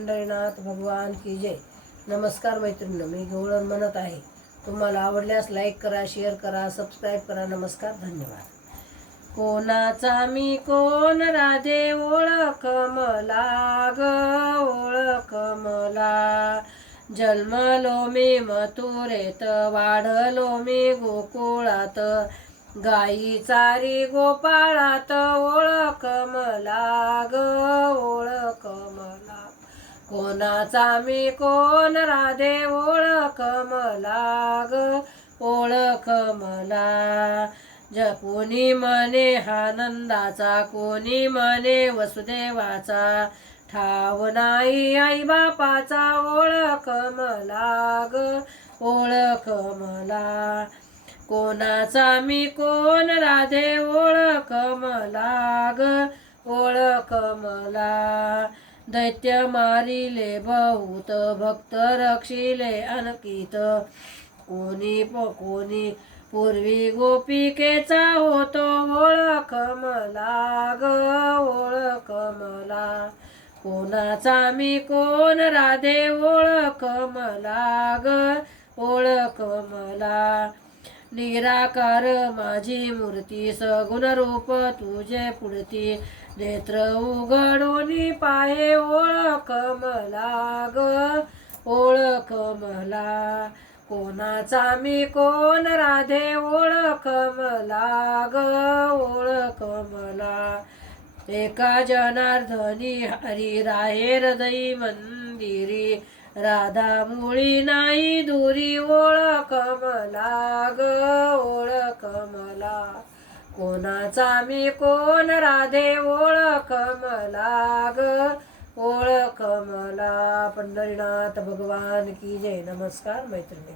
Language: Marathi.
पंढरीनाथ भगवान की जय. नमस्कार मैत्रिणी, मी गवळण म्हणत आहे. तुम्हाला आवडल्यास लाईक करा, शेअर करा, सबस्क्राईब करा. नमस्कार, धन्यवाद. कोणाचा मी कोण राधे ओळख मला ग, ओळख मला. जन्मलो मी मथुरेत, वाढलो मी गोकुळात, गाई चारी गोपाळात, ओळख मला ग, ओळख मला. कोणाचा मी कोण राधे ओळख मला ग, ओळख मला. कोणी म्हणे हा नंदाचा, कोणी म्हणे वसुदेवाचा, ठाव नाही आई बापाचा, ओळख मला ग, ओळख मला. कोणाचा मी कोण राधे ओळख मला ग, ओळख मला. दैत्य मारिले बहुत, भक्त रक्षिले अनकित, कोणी पूर्वी गोपिकेचा होतो, ओळख मला ग, ओळख मला. कोणाचा मी कोण राधे ओळख मला ग, ओळख मला. निराकार माझी मूर्ती, सगुण रूप तुझे पुढती, नेत्र उघडून पाहे, ओळख मला ग, ओळख मला. कोणाचा मी कोण राधे ओळख मला ग, ओळख मला. एका जनार्दनी हरी राहे हृदयी मंदिरी, राधा मुळी नाही दुरी, ओळख मला ग, ओळख मला. कोणाचा मी कोण राधे ओळख मला ग, ओळख मला. पंढरीनाथ भगवान की जय. नमस्कार मैत्रिणी.